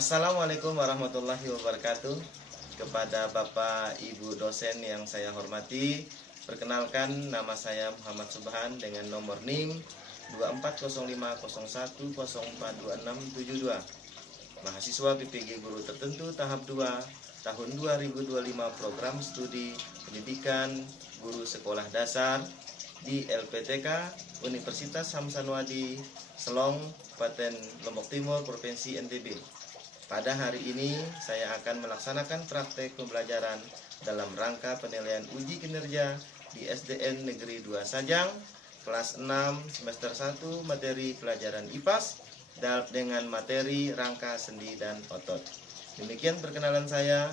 Assalamualaikum warahmatullahi wabarakatuh. Kepada Bapak Ibu dosen yang saya hormati, perkenalkan nama saya Muhammad Subhan dengan nomor NIM 240501042672. Mahasiswa PPG Guru Tertentu tahap 2 tahun 2025 program studi pendidikan guru sekolah dasar di LPTK Universitas Hamsanwadi, Selong, Kabupaten Lombok Timur, Provinsi NTB. Pada hari ini saya akan melaksanakan praktek pembelajaran dalam rangka penilaian uji kinerja di SDN Negeri 2 Sajang, kelas 6 semester 1 materi pelajaran IPAS dengan materi rangka sendi dan otot. Demikian perkenalan saya,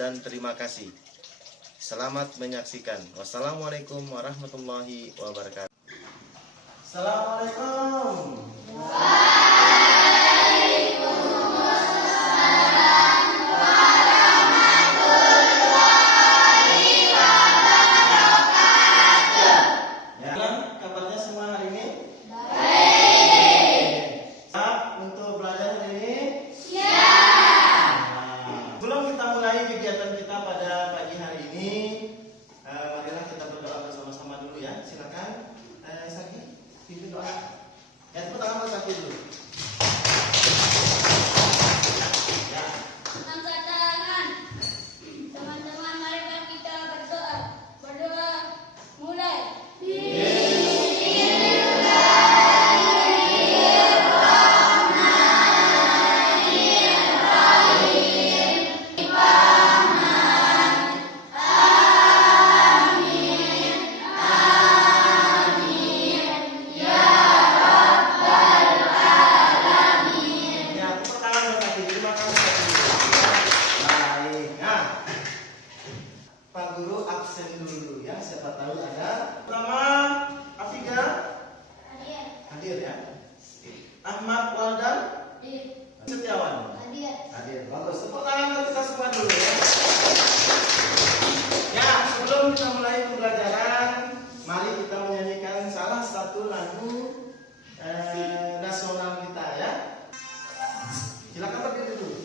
dan terima kasih. Selamat menyaksikan. Wassalamualaikum warahmatullahi wabarakatuh. Assalamualaikum. Pak Guru absen dulu ya, siapa tahu ada. Pertama, Afiga hadir ya. Ahmad Waldan hadir. Setiawan hadir. Bagus, tepuk tangan untuk kita semua dulu ya. Ya, sebelum kita mulai pembelajaran, mari kita menyanyikan salah satu lagu nasional kita ya. Silakan berdiri dulu.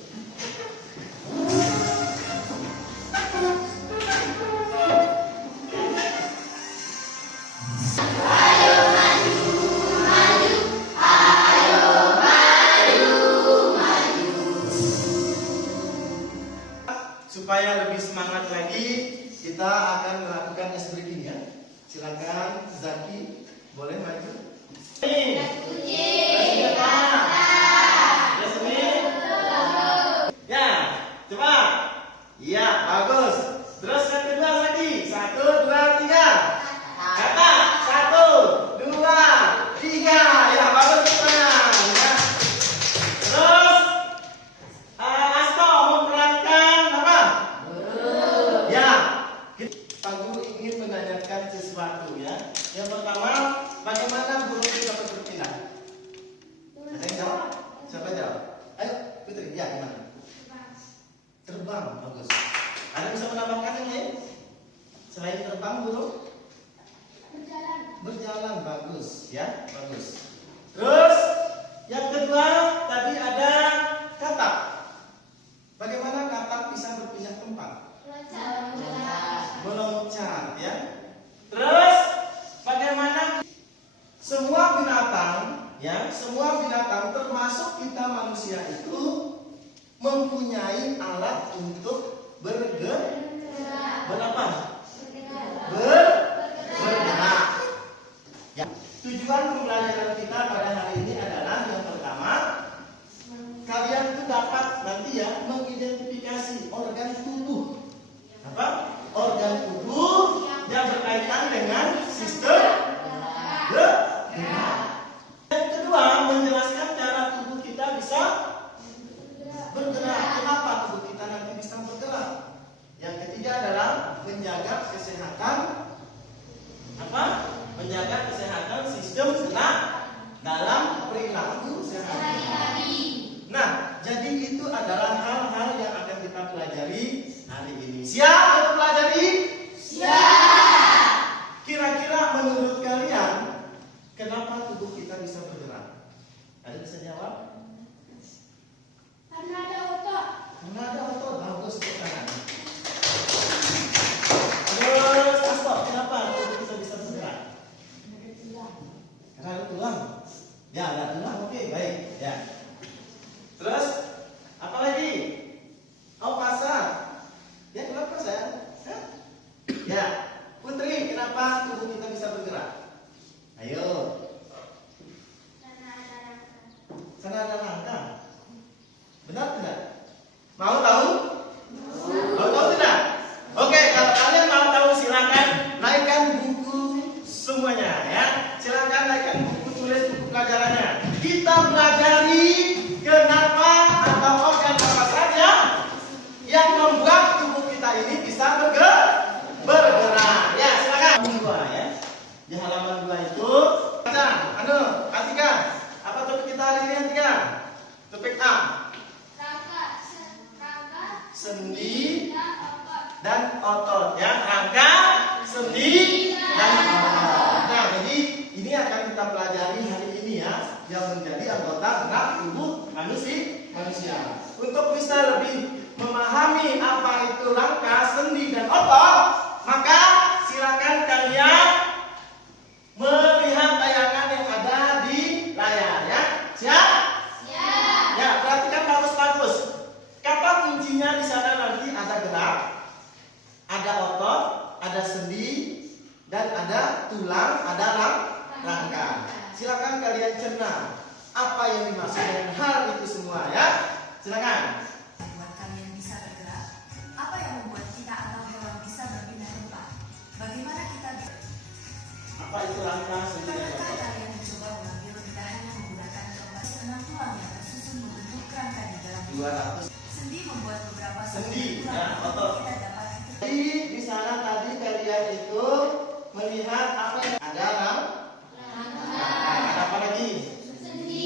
Supaya lebih semangat lagi, kita akan melakukan breathing ya. Silakan Zaki, boleh maju. Ya, coba. Iya, bagus. Terus yang kedua lagi. 1, 2, 3. Kata 1, 2, 3. Ya, bagus teman. Ya. Terus Asto memperankan apa? Ya, Pak Guru ingin menanyakan sesuatu ya. Yang pertama, bagaimana burung bisa berpindah? Ada yang jawab? Siapa jawab? Ayo, Putri. Ya, gimana? Terbang, bagus. Ada yang bisa menambahkan yang lain? Selain terbang, burung? Berjalan, bagus. Ya, bagus. Terus, yang kedua, tadi ada katak. Bagaimana katak bisa berpindah tempat? Meloncat, ya. Terus, bagaimana semua binatang, ya, semua binatang termasuk kita manusia itu mempunyai alat untuk bergerak. Ya. Tujuan pembelajaran kita pada hari ini adalah yang pertama, kalian itu dapat nanti ya mengidentifikasi organ tubuh. Apa? Organ tubuh yang berkaitan dengan sistem gerak. Yang kedua, menjelaskan cara tubuh kita bisa bergerak. Kenapa tubuh kita nanti bisa bergerak? Yang ketiga adalah menjaga kesehatan apa? Menjaga kesehatan sistem gerak dalam perilaku sehari-hari. Nah, jadi itu adalah hal-hal yang akan kita pelajari hari ini. Siap untuk pelajari? Siap. Kira-kira menurut kalian kenapa tubuh kita bisa bergerak? Ada bisa jawab? sendi, dan otot. Ya, rangka, sendi, dan otot. Nah, jadi ini akan kita pelajari hari ini ya, yang menjadi anggota gerak tubuh manusia. Untuk bisa lebih memahami apa itu rangka, sendi, dan otot, maka silakan kalian melihat tayangan yang ada di layar ya. Siap? Siap. Ya, perhatikan bagus-bagus. Kata kuncinya di sana nanti ada gerak, ada otot, ada sendi, dan ada tulang, ada rangka. Silakan kalian cerna apa yang dimaksud dengan hal itu semua ya. Silakan. Membuat kalian bisa bergerak. Apa yang membuat kita atau hewan bisa berpindah tempat? Bagaimana kita Apa itu rangka, sendi, dan Pernahkah otot? kalian mencoba mengambil kedahannya menggunakan keempat 6 tulang yang tersusun membentuk rangka di dalam 200. sendi membuat beberapa Sendi, tulang ya, yang otot. kita dapat Jadi di sana tadi kalian itu melihat apa yang ada ada apa lagi? Sendi.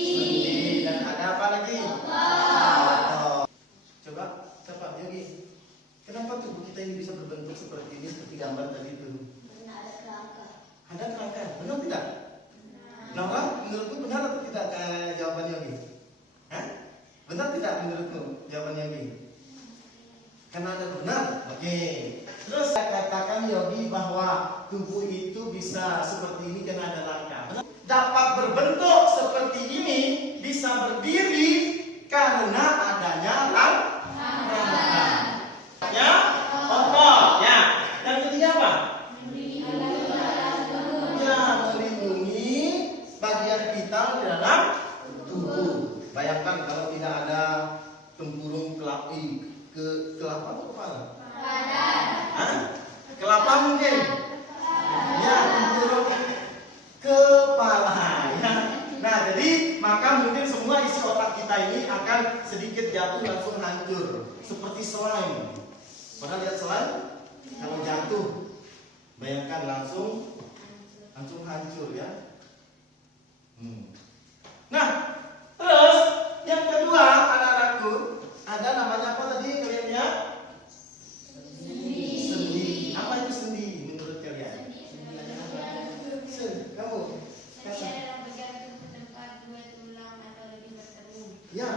Dan ada apa lagi? Otot. Coba Yogi. Kenapa tubuh kita ini bisa berbentuk seperti ini, seperti gambar tadi itu? Ada kerangka. Benar tidak? Nora, menurutmu benar atau tidak jawaban Yogi? Hah? Benar tidak menurutmu jawaban Yogi? Karena ada benar. Oke. Terus saya katakan Yogi bahwa tubuh itu bisa seperti ini karena ada rangka. Dapat berbentuk seperti ini, bisa berdiri karena adanya rangka. Ya, otot. Ya. Yang ketiga apa? Ya, melindungi bagian vital di dalam tubuh. Bayangkan kalau tidak ada tempurung kelapa atau kepala? Hah? Kelapa mungkin? Ya, tempurung kepala. Ya. Nah, jadi maka mungkin semua isi otak kita ini akan sedikit jatuh langsung hancur, seperti slime. Pernah lihat slime? Kalau jatuh, bayangkan langsung hancur ya. Nah, terus yang kedua anak-anakku, ada namanya apa tadi kalian ya? Sendi. Apa itu sendi menurut kalian? Kamu? Ya.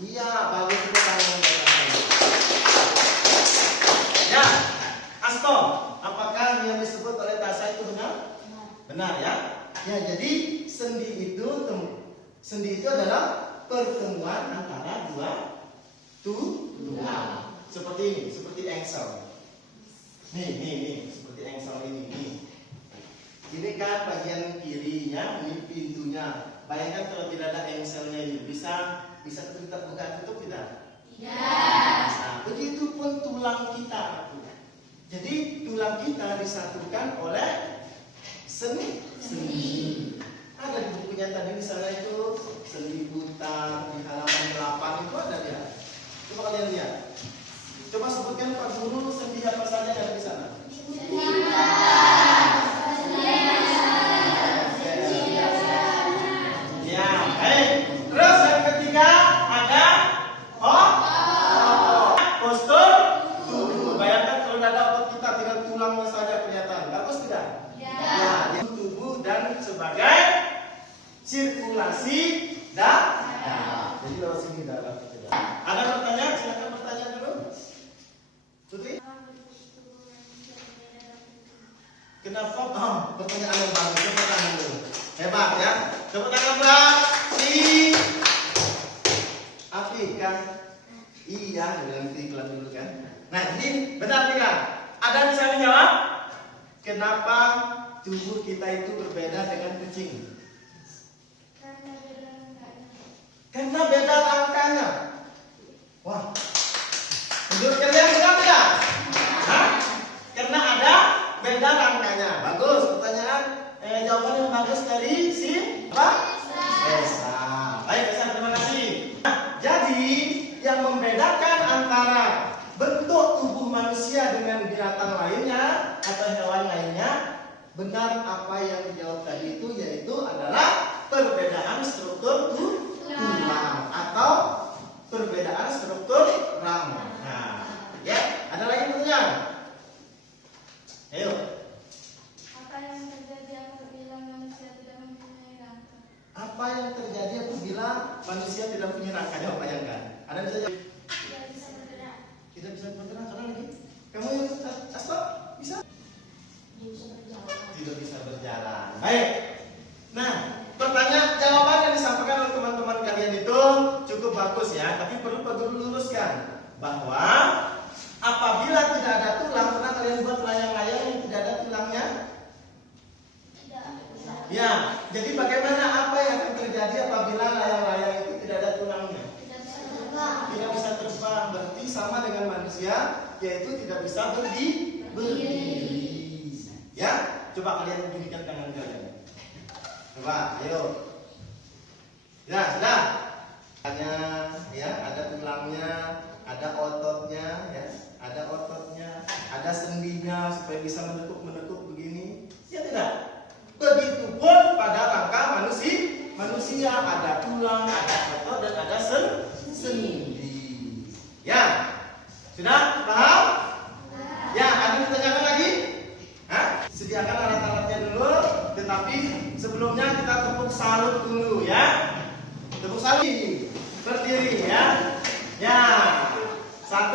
Iya, bagus itu tangan. Ya, Asto, apakah yang disebut oleh Tasya itu benar? Benar ya. Ya, jadi sendi itu adalah pertemuan antara dua tulang. Seperti ini, seperti engsel. Nih, seperti engsel ini. Nih. Ini kan bagian kirinya, ini pintunya. Bayangkan kalau tidak ada engselnya ini, bisa kita buka tutup tidak? Tidak. Nah, begitupun tulang kita. Jadi tulang kita disatukan oleh sendi. Ada di bukunya tadi di sana itu sendi buta di halaman 8 itu ada ya. Coba kalian lihat. Coba sebutkan Pak Guru sendi apa saja yang ada di sana. Ya, baik. Terus yang ketiga ada postur tubuh. Bayangkan kalau tidak ada otot kita tinggal tulangnya saja kelihatan. Bagus tidak? Ya, tubuh dan sebagai sirkulasi darah. Jadi lewat sini darah. Ada pertanyaan? Silakan bertanya dulu. Putri? Kenapa? Pertanyaan yang bagus. Tepuk tangan dulu. Hebat ya. Tepuk tangan berat. Si Afrika. Iya, nanti iklan dulu kan. Nah, ini benar tidak? Ada yang bisa menjawab? Kenapa tubuh kita itu berbeda dengan kucing? Karena beda rangkanya. Wah, menurut kalian benar tidak? Hah? Karena ada beda rangkanya. Bagus, pertanyaan. Jawaban yang bagus dari si apa? Esa. Baik, Esa, terima kasih. Nah, jadi yang membedakan antara bentuk tubuh manusia dengan binatang lainnya atau hewan lainnya, benar apa yang dijawab tadi itu, yaitu adalah perbedaan struktur tulang atau perbedaan struktur rambut. Nah, ya, ada lagi pertanyaan? Ayo. Apa yang terjadi apabila manusia tidak mempunyai rangka? Apa yang terjadi apabila manusia tidak punya rangka? Coba bayangkan. Ada bisa jawab? Tidak bisa bergerak. Tidak bisa bergerak karena lagi. Kamu yang Asto bisa? Tidak bisa berjalan. Tidak bisa berjalan. Baik. Nah, pertanyaan jawaban yang disampaikan oleh teman-teman kalian itu cukup bagus ya, tapi perlu diluruskan bahwa apabila tidak ada tulang, pernah kalian buat layang-layang yang tidak ada tulangnya? Tidak bisa. Ya, jadi bagaimana apa yang akan terjadi apabila layang-layang itu tidak ada tulangnya? Tidak bisa terbang. Tidak bisa terbang, berarti sama dengan manusia, yaitu tidak bisa berdiri. Ya, coba kalian bunyikan tangan kalian. Coba, ayo. Ya, sudah. Ya, ada tulangnya, ada ototnya, ya, ada ototnya, ada sendinya supaya bisa menekuk begini. Ya tidak? Begitupun pada rangka manusia ada tulang, ada otot dan ada sendi. Ya, sudah paham? Ya, ada yang ditanyakan lagi? Hah? Sediakan alat-alatnya dulu, tetapi sebelumnya kita tepuk salut dulu ya. Tepuk salut. Berdiri ya. Ya. 1,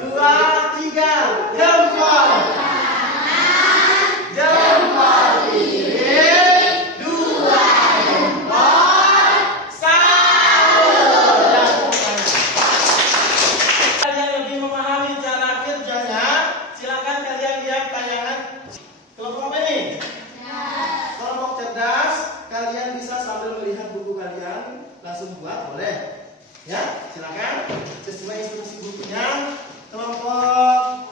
2, 3. Jempol. Jempol kiri. 2 jempol. 1. Kalian lebih memahami cara kerjanya, silakan kalian lihat tayangan. Kelompok apa ini? Kelompok cerdas, kalian bisa sambil melihat buku kalian langsung buat, boleh? Ya, silakan sesuai instruksi bukunya. Kelompok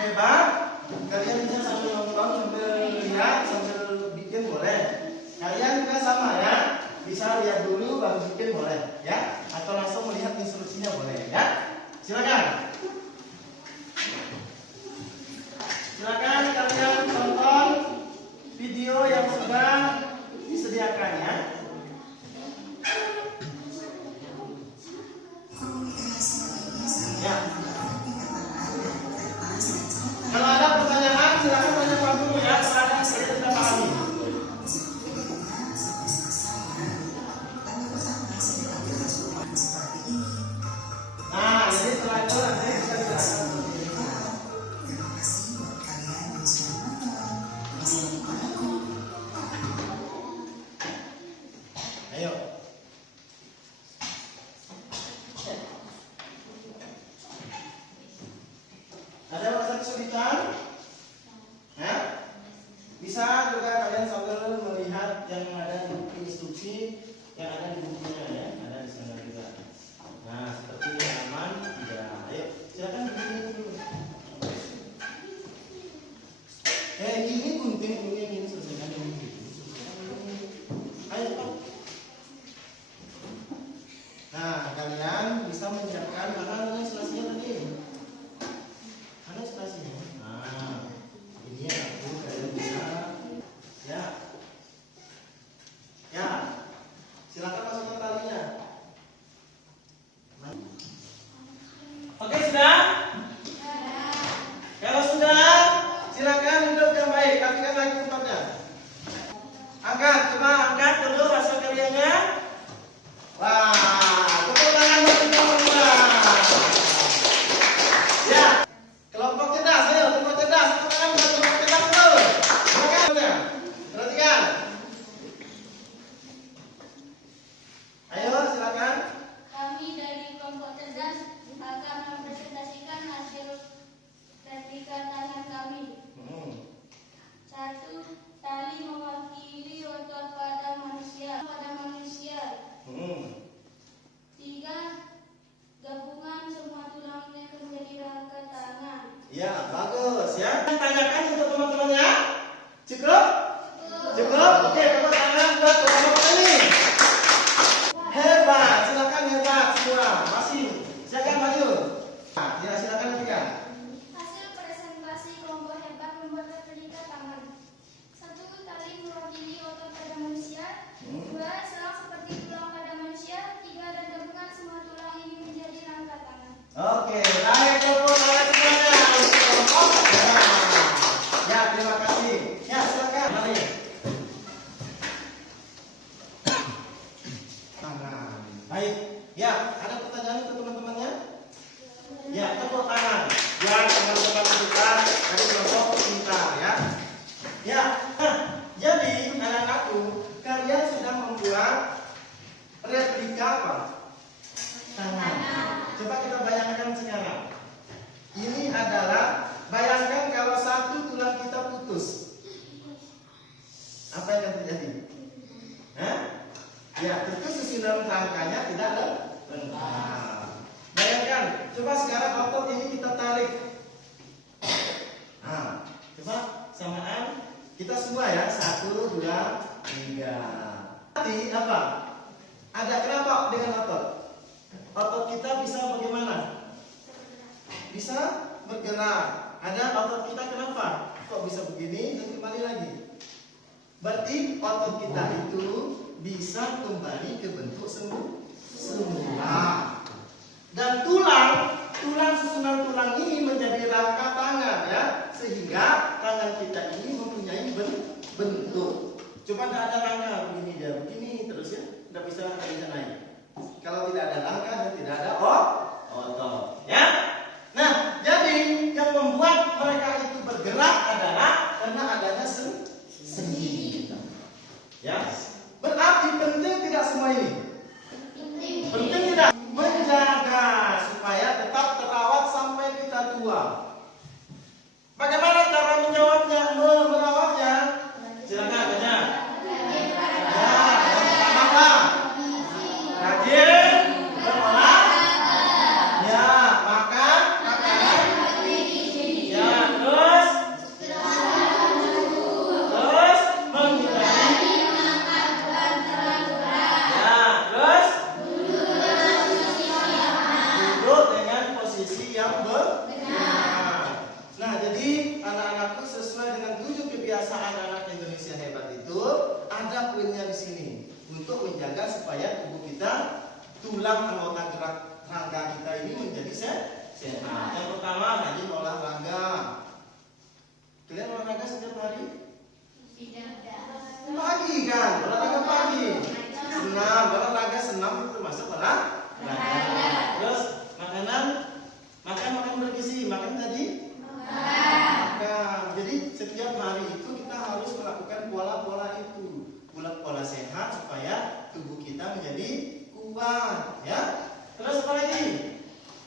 hebat, kalian bisa sambil nonton, sambil lihat, sambil bikin, boleh? Kalian juga sama ya, bisa lihat dulu baru bikin, boleh? Ya, atau langsung melihat instruksinya, boleh? Ya, silakan. Silakan kalian tonton video yang sudah disediakan ya. Ya. Kalau ada pertanyaan silakan tanyakan dulu ya, silakan saya sudah pahami. Nah, jadi setelah itu nanti bisa dijelaskan seperti ini. Ayo. Ada merasa kesulitan? Ya? Bisa juga kalian sambil melihat yang ada di buku instruksi yang ada di bukunya ya, ada di sana juga. Nah, seperti ini aman? Tidak. Ayo, silakan begini dulu. Ini gunting ini selesaikan ini. Ayo cepat. Nah, kalian bisa menyiapkan mana ilustrasinya tadi? Mana ilustrasinya? Nah, ini yang aku kalian bisa. Ya, ya. Silakan masukkan talinya. Oke, sudah? Kalau sudah, silakan duduk yang baik. Kalian lagi tempatnya. Angkat, coba angkat dulu hasil karyanya. Wah, tepuk tangan buat semua. Ya, kelompok cerdas, ayo kelompok cerdas, tepuk tangan buat kelompok cerdas dulu. Silakan, perhatikan. Ayo, silakan. Kami dari kelompok cerdas akan mempresentasikan hasil replika tangan kami. 1. Tali mewakili otot pada manusia. 3. Gabungan semua tulangnya menjadi rangka tangan. Ya, bagus ya. Tanyakan untuk teman-temannya. Cukup? Cukup? Oke, tepuk tangan buat kelompok ini. Hebat, silakan hebat semua. Masih, silakan maju. Nah, ya silakan lanjutkan. Hasil presentasi kelompok hebat membuat replika tangan. 1. Tali mewakili otot pada manusia. 2. Selang seperti tulang pada manusia. 3. Dan gabungan semua tulang ini menjadi rangkanya tidak lengkap. Bayangkan, coba sekarang otot ini kita tarik. Nah, coba samaan kita semua ya, 1, 2, 3. Nanti apa? Ada kenapa dengan otot? Otot kita bisa bagaimana? Bisa bergerak. Ada otot kita kenapa? Kok bisa begini dan kembali lagi? Berarti otot kita itu bisa kembali ke bentuk semula. Dan tulang susunan tulang ini menjadi rangka tangan ya, sehingga tangan kita ini mempunyai bentuk. Coba tidak ada rangka begini dia, begini terus ya, tidak bisa naik. Kalau tidak ada rangka dan tidak ada otot, ya. Nah, jadi yang membuat mereka itu bergerak adalah karena adanya sendi. Ya, berarti penting tidak semua ini. Penting tidak menjaga supaya tetap terawat sampai kita tua. Bagaimana cara menjawabnya, merawatnya? Silakan tanya. Ya, yang pertama apa? Rajin berolahraga. Ya, makan makanan. Ya, terus menghindari. Ya, terus duduk dengan posisi yang benar. Nah, jadi anak-anakku sesuai dengan 7 kebiasaan anak Indonesia hebat itu ada poinnya di sini untuk menjaga supaya tubuh kita, tulang anggota gerak rangka kita ini menjadi sehat. Yang pertama, rajin olahraga. Kalian olahraga setiap hari? Pagi kan, olahraga pagi. Olahraga senam itu termasuk olahraga. Terus makan bergizi, makan tadi? Makan. Jadi setiap hari itu kita harus melakukan pola-pola itu, pola sehat supaya tubuh kita menjadi kuat, ya. Terus apa lagi?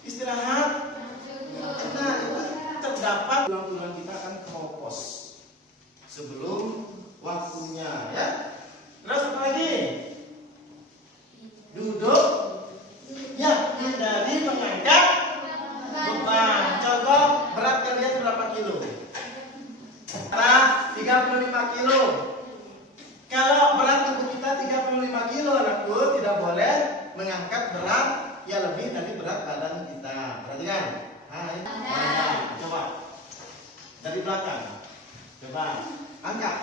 Istirahat. Nah, itu terdapat tulang-tulang kita akan keropos sebelum waktunya, ya. Terus apa lagi? Duduk. Ya, hindari mengangkat beban. Contoh, berat kalian berapa kilo? 35 kilo. Kalau berat tubuh kita 35 kilo, anakku, tidak boleh mengangkat berat yang lebih dari berat badan kita. Perhatikan. Coba dari belakang. Coba angkat.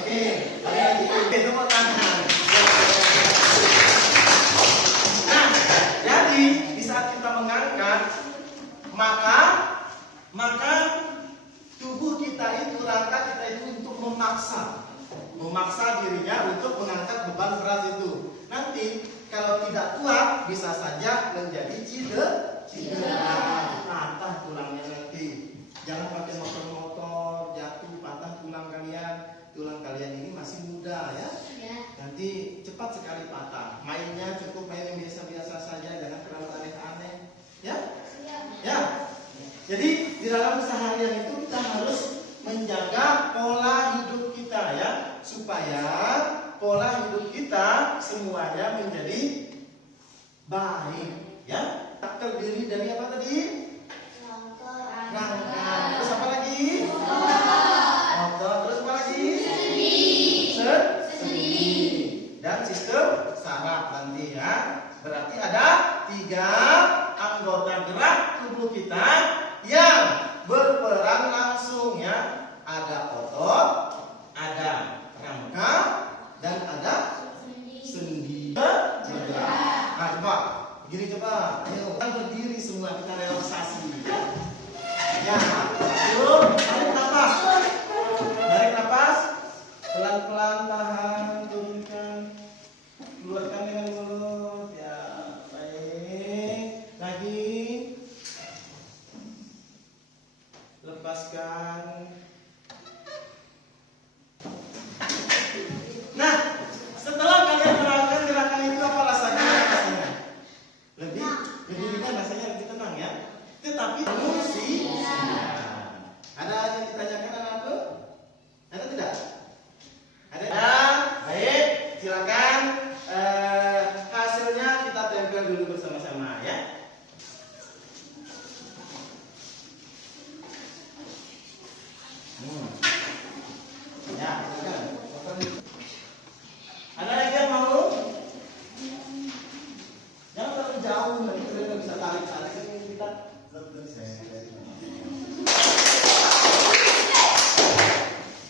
Oke, lagi. Tepuk tangan. Nah, jadi di saat kita mengangkat, maka tubuh kita itu, rangka kita itu untuk memaksa dirinya untuk mengangkat beban berat itu. Nanti kalau tidak kuat bisa saja menjadi cedera, patah tulangnya nanti. Jangan pakai motor-motor, jatuh, patah tulang kalian. Tulang kalian ini masih muda ya. Nanti cepat sekali patah. Mainnya cukup main yang biasa-biasa saja, jangan terlalu aneh-aneh. Ya? Ya. Jadi di dalam keseharian itu kita harus menjaga pola hidup kita ya, supaya pola hidup kita semuanya menjadi baik ya. Terdiri dari apa tadi? Rangka. Terus apa lagi? Otot. Terus apa lagi? Sendi. Dan sistem saraf nanti ya. Berarti ada 3 anggota gerak tubuh kita yang berperan langsung ya. Ada otot, ada rangka, dan ada sendi. Nah, coba begini, coba ayo kita berdiri semua, kita relaksasi ya. Yuk, tarik nafas pelan-pelan, tahan, turunkan, keluarkan dengan mulut ya. Baik, lagi lepaskan. Nah, setelah kalian melakukan gerakan itu, apa rasanya? Lebih ringan, rasanya lebih tenang ya. Tetapi ada yang ditanyakan anakku? Ada tidak? silakan hasilnya kita tempel dulu bersama-sama ya. Ya, silakan. Ada lagi yang mau? Jangan terlalu jauh, nanti kalian bisa tarik-tarik kita.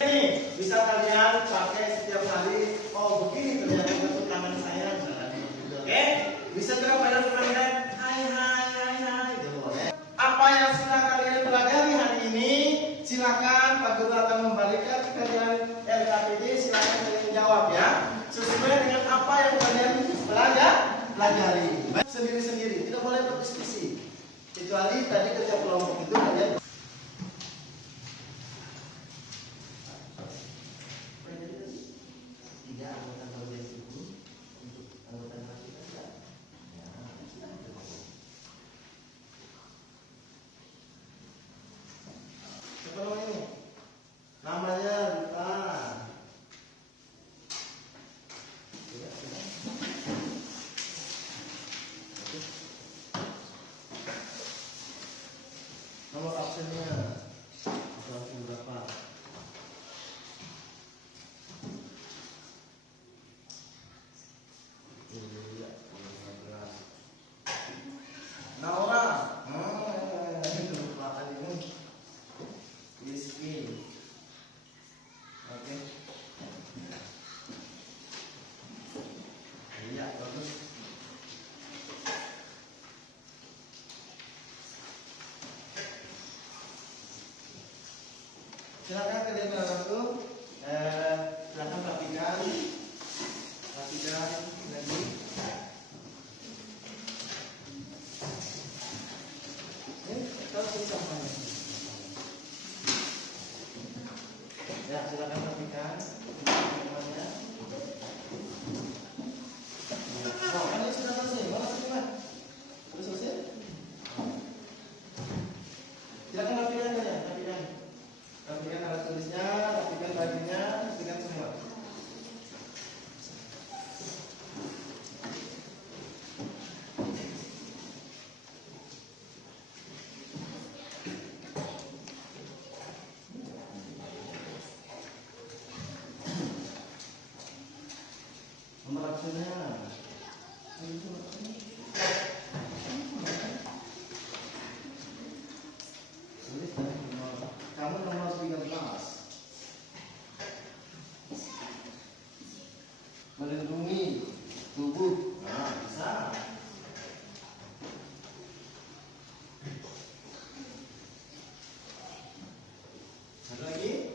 Ini bisa kalian pakai setiap hari. Oh begini ternyata bentuk tangan saya misalnya. Oke? Bisa juga pada panggilan hai hai hai hai. Itu boleh. Apa yang sudah kalian pelajari hari ini? Silakan Pak Guru akan memberikan kalian LKPD. Silakan kalian jawab ya. Sesuai dengan apa yang kalian pelajari. Sendiri-sendiri, tidak boleh berdiskusi. Kecuali tadi kerja kelompok itu kalian tiga anggota bagian itu untuk anggota kita ya. Siapa namanya? Namanya Rita. Nomor absennya langsung berapa? Iya, 15. Naura, itu lupa ini. Rizky. Oke. Iya, bagus. Silakan kalian langsung silakan rapikan lagi. Terus sampahnya. Ya silakan rapikan semuanya. Oh kan ini sudah selesai, mana sih? Sudah selesai? Silakan rapikan ya, rapikan. Rapikan alat tulisnya, rapikan bajunya, rapikan semua. Nomor absennya. Tulis kamu nomor 13. Melindungi tubuh. Nah, bisa. Ada lagi?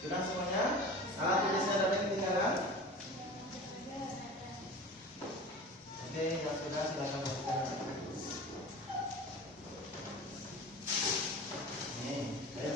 Sudah semuanya? Alat tulisnya ada yang ketinggalan? Oke, yang sudah silakan masukkan. Nih, ayo.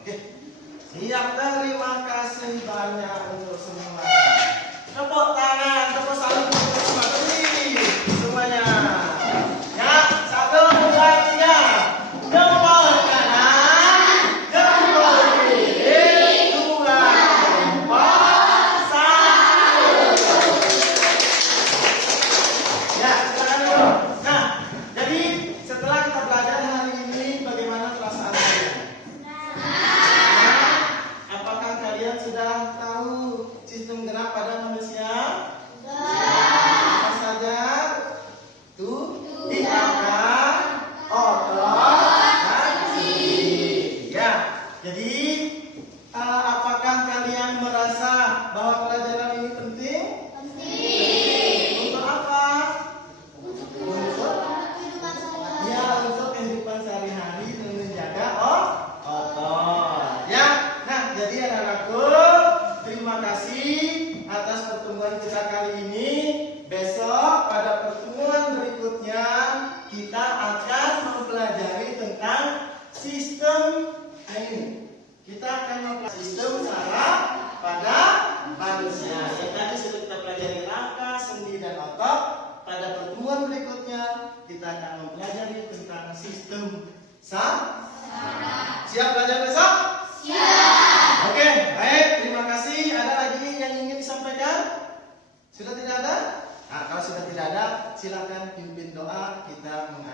Oke. Siap, terima kasih banyak untuk semua. Tepuk tangan, tepuk salam untuk semua. Semuanya. Ya, 1, 2, 3. Jempol kanan, jempol kiri, 2, 4, 1. Ya, silakan dulu. Nah, jadi setelah kita belajar hari ini, bagaimana perasaan kalian? Apakah kalian sudah tahu sistem gerak pada manusia? Apa saja? Tindakan, otot, dan sendi. Ya, jadi apakah kalian merasa bahwa pelajaran ini penting? Untuk apa? Untuk kehidupan sehari-hari dan menjaga otot. Ya, nah jadi anak-anakku, terima kasih atas pertemuan kita kali ini. Besok pada pertemuan berikutnya kita akan mempelajari tentang sistem ini. Kita akan mempelajari sistem saraf pada manusia. Yang tadi sudah kita pelajari rangka, sendi dan otot. Pada pertemuan berikutnya kita akan mempelajari tentang sistem saraf. Siap belajar besok? Siap. Oke, baik. Terima kasih. Ada lagi yang ingin disampaikan? Sudah tidak ada? Nah, kalau sudah tidak ada, silakan pimpin doa kita mengakhiri.